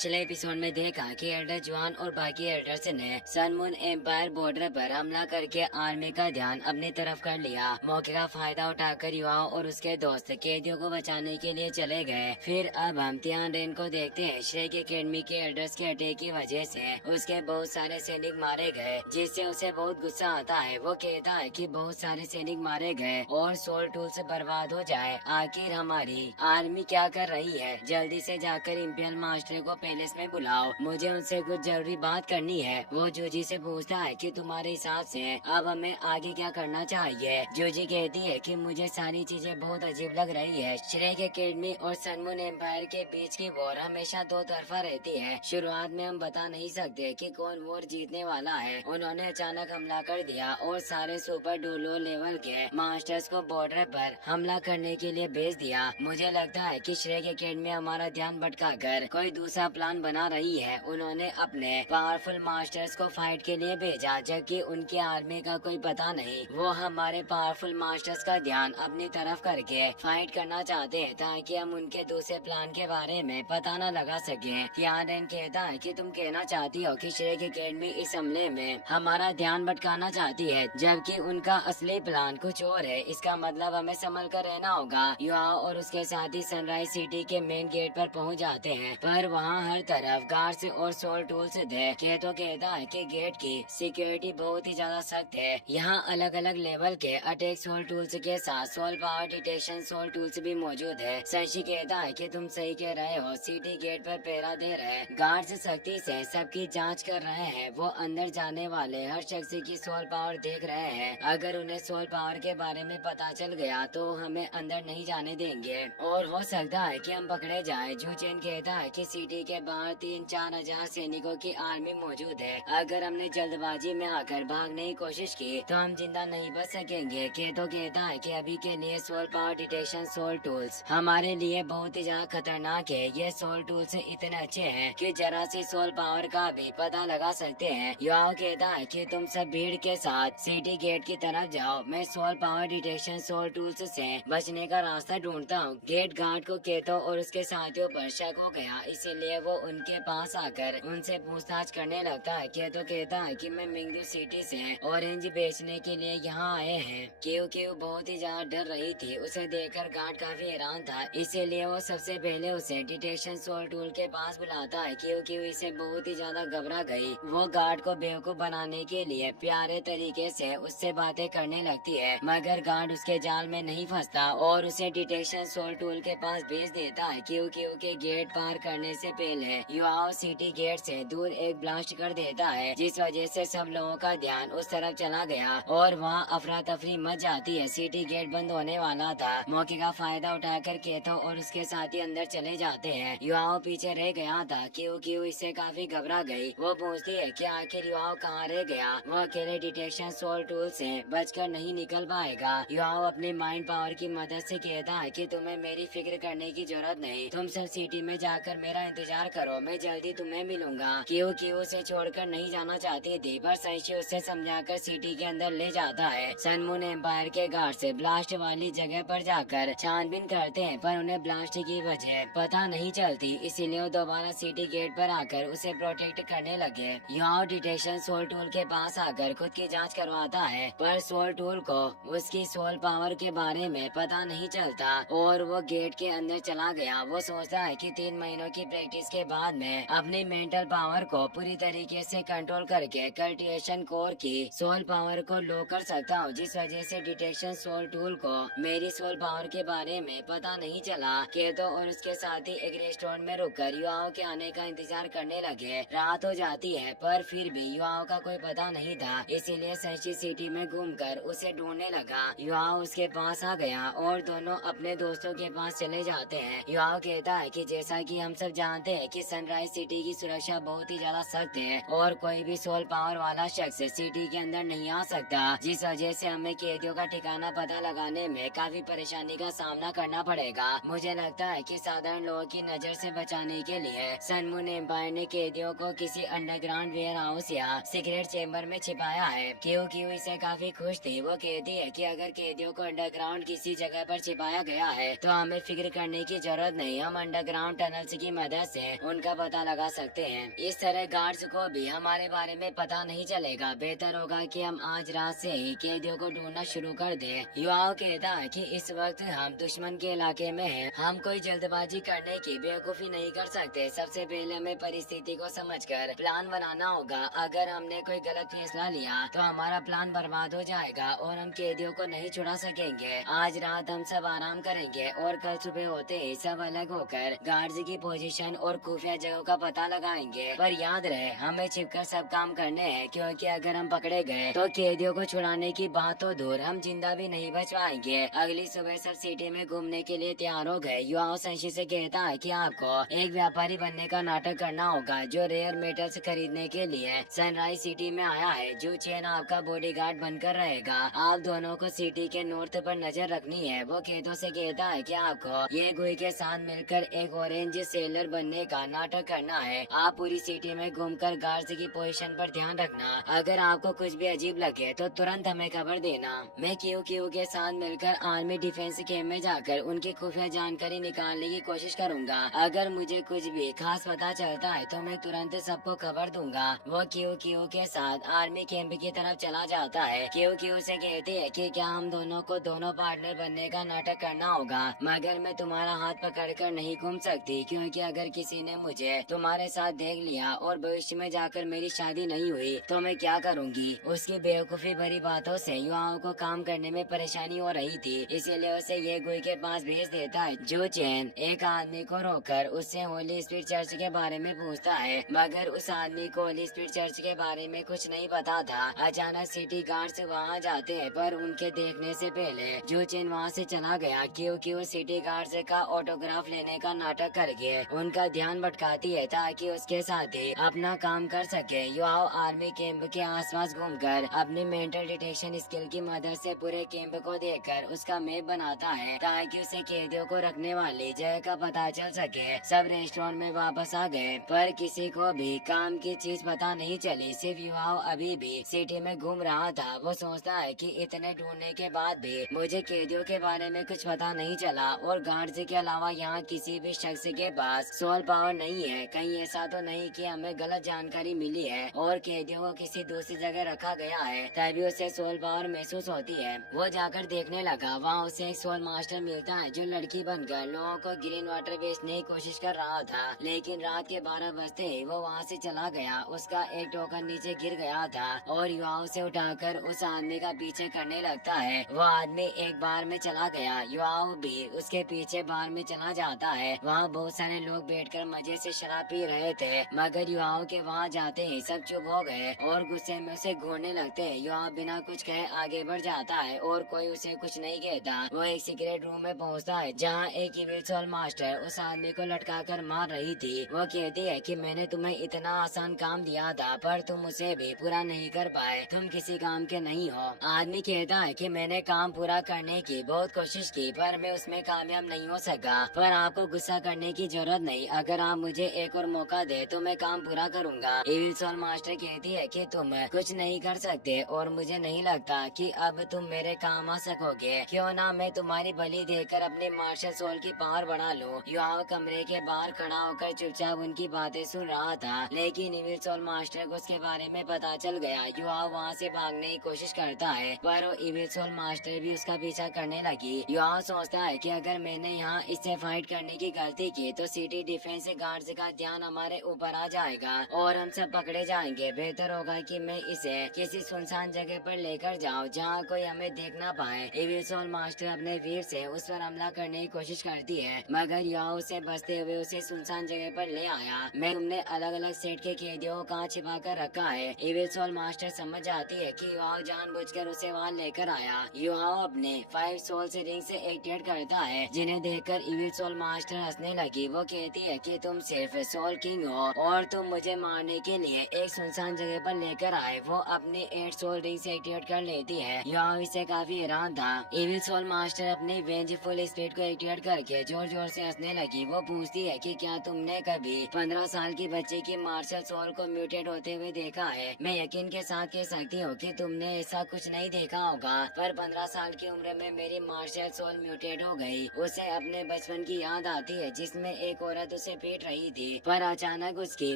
पिछले एपिसोड में देखा कि एल्डर जुआन और बाकी एल्डर्स ने सन मून एम्पायर बॉर्डर पर हमला करके आर्मी का ध्यान अपनी तरफ कर लिया। मौके का फायदा उठाकर युवाओं और उसके दोस्त कैदियों को बचाने के लिए चले गए। फिर अब हम तियान रेन को देखते हैं। श्रेक एकेडमी के एल्डर्स के अटैक की वजह से उसके बहुत सारे सैनिक मारे गए, जिससे उसे बहुत गुस्सा आता है। वो कहता है कि बहुत सारे सैनिक मारे गए और सोल टूल से बर्बाद हो जाए। आखिर हमारी आर्मी क्या कर रही है? जल्दी से जाकर इंपियल मास्टर को पैलेस में बुलाओ, मुझे उनसे कुछ जरूरी बात करनी है। वो जूजी से पूछता है कि तुम्हारे हिसाब से अब हमें आगे क्या करना चाहिए। जूजी कहती है कि मुझे सारी चीजें बहुत अजीब लग रही है। श्रेक एकेडमी और सन मून एम्पायर के बीच की वॉर हमेशा दो तरफा रहती है। शुरुआत में हम बता नहीं सकते कि कौन वॉर जीतने वाला है। उन्होंने अचानक हमला कर दिया और सारे सुपर डुलो लेवल के मास्टर्स को बॉर्डर पर हमला करने के लिए भेज दिया। मुझे लगता है कि श्रेक एकेडमी हमारा ध्यान भटका कर कोई दूसरा प्लान बना रही है। उन्होंने अपने पावरफुल मास्टर्स को फाइट के लिए भेजा, जबकि उनकी आर्मी का कोई पता नहीं। वो हमारे पावरफुल मास्टर्स का ध्यान अपनी तरफ करके फाइट करना चाहते हैं, ताकि हम उनके दूसरे प्लान के बारे में पता न लगा सके। तियान रेन कहता है कि तुम कहना चाहती हो कि श्रेक एकेडमी इस हमले में हमारा ध्यान भटकाना चाहती है, जबकि उनका असली प्लान कुछ और है। इसका मतलब हमें संभल कर रहना होगा। युवा और उसके साथी सनराइज सिटी के मेन गेट पर पहुंच जाते हैं, पर वहां हर तरफ गार्ड्स और सोल टूल्स थे। केतो कहता है कि गेट की सिक्योरिटी बहुत ही ज्यादा सख्त है। यहाँ अलग अलग लेवल के अटैक सोल टूल्स के साथ soul power detection soul tools भी मौजूद है। संशी कहता है कि तुम सही कह रहे हो, सिटी गेट पर पहरा दे रहे गार्ड्स सख्ती से सबकी जांच कर रहे हैं। वो अंदर जाने वाले हर शख्स की सोल पावर देख रहे हैं। अगर उन्हें सोल पावर के बारे में पता चल गया तो हमें अंदर नहीं जाने देंगे और हो सकता है कि हम पकड़े जाएं। जूचेन कहता है कि सिटी के बाहर 3-4 हजार सैनिकों की आर्मी मौजूद है। अगर हमने जल्दबाजी में आकर भागने की कोशिश की तो हम जिंदा नहीं बच सकेंगे। केतो कहता है कि अभी के लिए soul power detection soul tools हमारे लिए बहुत ही ज्यादा खतरनाक है। ये सोल टूल्स इतने अच्छे हैं कि जरा सी सोल पावर का भी पता लगा सकते हैं। युवाओं कहता है कि तुम सब भीड़ के साथ सिटी गेट की तरफ जाओ, मैं soul power detection soul tools से बचने का रास्ता ढूंढता हूँ। गेट गार्ड को केतो और उसके साथियों पर शक हो गया, इसीलिए वो उनके पास आकर उनसे पूछताछ करने लगता है। केतो कहता है कि मैं मिंगदू सिटी से ऑरेंज बेचने के लिए यहाँ आए हैं। क्यों बहुत ही ज्यादा डर रही थी। उसे देखकर गार्ड काफी हैरान था, इसीलिए वो सबसे पहले उसे डिटेक्शन सोल टूल के पास बुलाता है। क्यों इसे बहुत ही ज्यादा घबरा गई। वो गार्ड को बेवकूफ बनाने के लिए प्यारे तरीके से उससे बातें करने लगती है, मगर गार्ड उसके जाल में नहीं फंसता और उसे डिटेक्शन सोल टूल के पास भेज देता है। क्यों के गेट पार करने से पहले युवाओं सिटी गेट से दूर एक ब्लास्ट कर देता है, जिस वजह से सब लोगों का ध्यान उस तरफ चला गया और वहाँ अफरा तफरी मच जाती है। सिटी गेट बंद होने वाला था। मौके का फायदा उठाकर केतो और उसके साथी अंदर चले जाते हैं। युवाओं पीछे रह गया था। क्यों इससे काफी घबरा गई। वो पूछती है कि आखिर युवाओं कहाँ रह गया। वो अकेले डिटेक्शन सोल टूल से बचकर नहीं निकल पाएगा। युवाओं अपनी माइंड पावर की मदद से कहता है कि तुम्हें मेरी फिक्र करने की जरूरत नहीं, तुम सब सिटी में जाकर मेरा इंतजार करो, मैं जल्दी तुम्हें मिलूंगा। क्यों उसे छोड़कर नहीं जाना चाहती थी, पर संशी उसे समझाकर सिटी के अंदर ले जाता है। सन मून एम्पायर के गार्ड से ब्लास्ट वाली जगह पर जाकर छानबीन करते हैं, पर उन्हें ब्लास्ट की वजह पता नहीं चलती, इसीलिए वो दोबारा सिटी गेट पर आकर उसे प्रोटेक्ट करने लगे। यहाँ डिटेक्शन सोल टूल के पास आकर खुद की जांच करवाता है, पर सोल टूल को उसकी सोल पावर के बारे में पता नहीं चलता और वो गेट के अंदर चला गया। वो सोचता है कि 3 महीनों की प्रैक्टिस के बाद मैं अपनी मेंटल पावर को पूरी तरीके से कंट्रोल करके कल्टिवेशन कोर की सोल पावर को लो कर सकता हूँ, जिस वजह से डिटेक्शन सोल टूल को मेरी सोल पावर के बारे में पता नहीं चला। केतो और उसके साथी एक रेस्टोरेंट में रुककर युवाओं के आने का इंतजार करने लगे। रात हो जाती है, पर फिर भी युवाओं का कोई पता नहीं था, इसीलिए संशी सिटी में घूमकर उसे ढूंढने लगा। युवा उसके पास आ गया और दोनों अपने दोस्तों के पास चले जाते हैं। युवा कहता है कि जैसा कि हम सब जानते हैं कि सनराइज सिटी की सुरक्षा बहुत ही ज्यादा सख्त है और कोई भी सोल पावर वाला शख्स सिटी के अंदर नहीं आ सकता, जिस वजह से हमें कैदियों का ठिकाना पता लगाने में काफी परेशानी का सामना करना पड़ेगा। मुझे लगता है कि साधारण लोगों की नजर से बचाने के लिए सन मून एम्पायर ने कैदियों को किसी अंडरग्राउंड वेयर हाउस या सीक्रेट चेम्बर में छिपाया है। क्यों इसे काफी खुश थी। वो कहती है कि अगर कैदियों को अंडरग्राउंड किसी जगह पर छिपाया गया है तो हमें फिक्र करने की जरूरत नहीं, हम अंडरग्राउंड टनल्स की मदद से में उनका पता लगा सकते हैं। इस तरह गार्ड्स को भी हमारे बारे में पता नहीं चलेगा। बेहतर होगा कि हम आज रात से ही कैदियों को ढूंढना शुरू कर दें। युवाओं कहता है कि इस वक्त हम दुश्मन के इलाके में हैं। हम कोई जल्दबाजी करने की बेवकूफी नहीं कर सकते। सबसे पहले हमें परिस्थिति को समझकर प्लान बनाना होगा। अगर हमने कोई गलत फैसला लिया तो हमारा प्लान बर्बाद हो जाएगा और हम कैदियों को नहीं छुड़ा सकेंगे। आज रात हम सब आराम करेंगे और कल सुबह होते ही सब अलग होकर गार्ड्स की पोजीशन और खुफिया जगहों का पता लगाएंगे। पर याद रहे हमें छिपकर सब काम करने हैं, क्योंकि अगर हम पकड़े गए तो कैदियों को छुड़ाने की बात तो दूर, हम जिंदा भी नहीं बच पाएंगे। अगली सुबह सब सिटी में घूमने के लिए तैयार हो गए। युवाओं संशी से कहता है कि आपको एक व्यापारी बनने का नाटक करना होगा जो रेयर मेटल्स खरीदने के लिए सनराइज सिटी में आया है। जो चेन आपका बॉडीगार्ड बनकर रहेगा। आप दोनों को सिटी के नॉर्थ पर नजर रखनी है। वो खेतों से कहता है कि आपको ये गुई के साथ मिलकर एक ऑरेंज सेलर बनने का नाटक करना है। आप पूरी सिटी में घूमकर गार्ड्स की पोजीशन पर ध्यान रखना। अगर आपको कुछ भी अजीब लगे तो तुरंत हमें खबर देना। मैं क्यू के साथ मिलकर आर्मी डिफेंस कैंप में जाकर उनकी खुफिया जानकारी निकालने की कोशिश करूंगा। अगर मुझे कुछ भी खास पता चलता है तो मैं तुरंत सबको खबर दूंगा। वो क्यू के साथ आर्मी कैंप की तरफ चला जाता है। क्यू से कहती है कि क्या हम दोनों को दोनों पार्टनर बनने का नाटक करना होगा, मगर मैं तुम्हारा हाथ पकड़कर नहीं घूम सकती, क्योंकि अगर किसी ने मुझे तुम्हारे साथ देख लिया और भविष्य में जाकर मेरी शादी नहीं हुई तो मैं क्या करूँगी। उसकी बेवकूफी भरी बातों से युवाओं को काम करने में परेशानी हो रही थी, इसीलिए उसे ये गुई के पास भेज देता है। जो चैन एक आदमी को रोककर उससे होली स्पिरिट चर्च के बारे में पूछता है, मगर उस आदमी को होली स्पिरिट चर्च के बारे में कुछ नहीं पता था। अचानक सिटी गार्ड्स वहाँ जाते हैं, पर उनके देखने से पहले जो चैन वहाँ से चला गया। क्योंकि सिटी गार्ड्स का ऑटोग्राफ लेने का नाटक करके उनका ध्यान भटकाती है ताकि उसके साथी अपना काम कर सके। युवाओं आर्मी कैंप के आसपास घूमकर अपनी मेंटल डिटेक्शन स्किल की मदद से पूरे कैंप को देखकर उसका मैप बनाता है ताकि उसे कैदियों को रखने वाली जगह का पता चल सके। सब रेस्टोरेंट में वापस आ गए, पर किसी को भी काम की चीज पता नहीं चली। सिर्फ युवाओं अभी भी सिटी में घूम रहा था। वो सोचता है कि इतने ढूंढने के बाद भी मुझे कैदियों के बारे में कुछ पता नहीं चला, और गार्ड्स के अलावा यहाँ किसी भी शख्स के पास सोल पावर नहीं है। कहीं ऐसा तो नहीं कि हमें गलत जानकारी मिली है और कैदियों को किसी दूसरी जगह रखा गया है, तभी उसे सोल पावर महसूस होती है। वो जाकर देखने लगा। वहाँ उसे एक सोल मास्टर मिलता है जो लड़की बनकर लोगों को ग्रीन वाटर बेचने की कोशिश कर रहा था, लेकिन रात के 12 बजते ही वो वहाँ से चला गया। उसका एक टोकन नीचे गिर गया था और युवाओं से उठाकर उस आदमी का पीछे करने लगता है। वो आदमी एक बार में चला गया। युवाओं भी उसके पीछे बार में चला जाता है। वहाँ बहुत सारे लोग बैठकर मजे से शराब पी रहे थे, मगर युवाओं के वहाँ जाते ही सब चुप हो गए और गुस्से में उसे घूरने लगते हैं। युवा बिना कुछ कहे आगे बढ़ जाता है और कोई उसे कुछ नहीं कहता। वो एक सीक्रेट रूम में पहुँचता है जहाँ एक इविल सोल मास्टर उस आदमी को लटका कर मार रही थी। वो कहती है कि मैंने तुम्हें इतना आसान काम दिया था, पर तुम उसे भी पूरा नहीं कर पाए। तुम किसी काम के नहीं हो। आदमी कहता है कि मैंने काम पूरा करने की बहुत कोशिश की, पर मैं उसमें कामयाब नहीं हो सका। पर आपको गुस्सा करने की जरूरत नहीं। अगर आप मुझे एक और मौका दे तो मैं काम पूरा करूँगा। इविल सोल मास्टर कहती है कि तुम कुछ नहीं कर सकते और मुझे नहीं लगता कि अब तुम मेरे काम आ सकोगे। क्यों ना मैं तुम्हारी बलि देकर अपने मार्शल सोल की पावर बढ़ा लूं। युवा कमरे के बाहर खड़ा होकर चुपचाप उनकी बातें सुन रहा था, लेकिन इविल सोल मास्टर को उसके बारे में पता चल गया। युवा वहाँ से भागने की कोशिश करता है, पर वो इविल सोल मास्टर भी उसका पीछा करने लगी। युवा सोचता है कि अगर मैंने यहाँ इससे फाइट करने की गलती की तो सिटी डिफेंस गार्ड्स का ध्यान हमारे ऊपर आ जाएगा और हम सब पकड़े जाएंगे। बेहतर होगा कि मैं इसे किसी सुनसान जगह पर लेकर जाऊं जहां कोई हमें देख ना पाए। इविल सोल मास्टर अपने वीर से उस पर हमला करने की कोशिश करती है, मगर युवा उसे बचते हुए उसे सुनसान जगह पर ले आया। मैं तुमने अलग अलग सेट के कैदियों को कहाँ छिपा कर रखा है। इविल सोल मास्टर समझ जाती है कि युवा जानबूझकर उसे वहाँ लेकर आया। युवा अपने 5 सोल रिंग से एक्टिवेट करता है, जिन्हें देखकर इविल सोल मास्टर हंसने लगी। वो कहती है कि तुम सिर्फ सोल किंग हो और तुम मुझे मारने के लिए एक सुनसान जगह पर लेकर आए। वो अपने 8 सोल रिंग से एक्टिवेट कर लेती है। युवा इससे काफी हैरान था। इविल सोल मास्टर अपनी वेंजफुल स्पिरिट को एक्टिवेट करके जोर जोर से हंसने लगी। वो पूछती है कि क्या तुमने कभी 15 साल की बच्ची की मार्शल सोल को म्यूटेट होते हुए देखा है। मैं यकीन के साथ कह सकती हूँ कि तुमने ऐसा कुछ नहीं देखा होगा, पर 15 साल की उम्र में मेरी मार्शल सोल म्यूटेट हो गई। उसे अपने बचपन की याद आती है जिसमें एक औरत उसे पीट रही थी, पर अचानक उसकी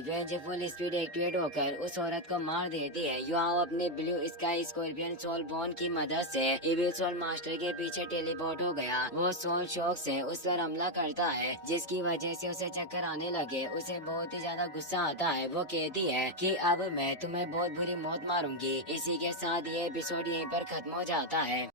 वेंज फुल स्पीड एक्टिवेट होकर उस औरत को मार देती है। युआओ अपने blue sky scorpion soul bone की मदद से इविल सोल मास्टर के पीछे टेलीपोर्ट हो गया। वो सोल शॉक से उस पर हमला करता है, जिसकी वजह से उसे चक्कर आने लगे। उसे बहुत ही ज्यादा गुस्सा आता है। वो कहती है कि अब मैं तुम्हें बहुत बुरी मौत मारूंगी। इसी के साथ ये एपिसोड यहीं पर खत्म हो जाता है।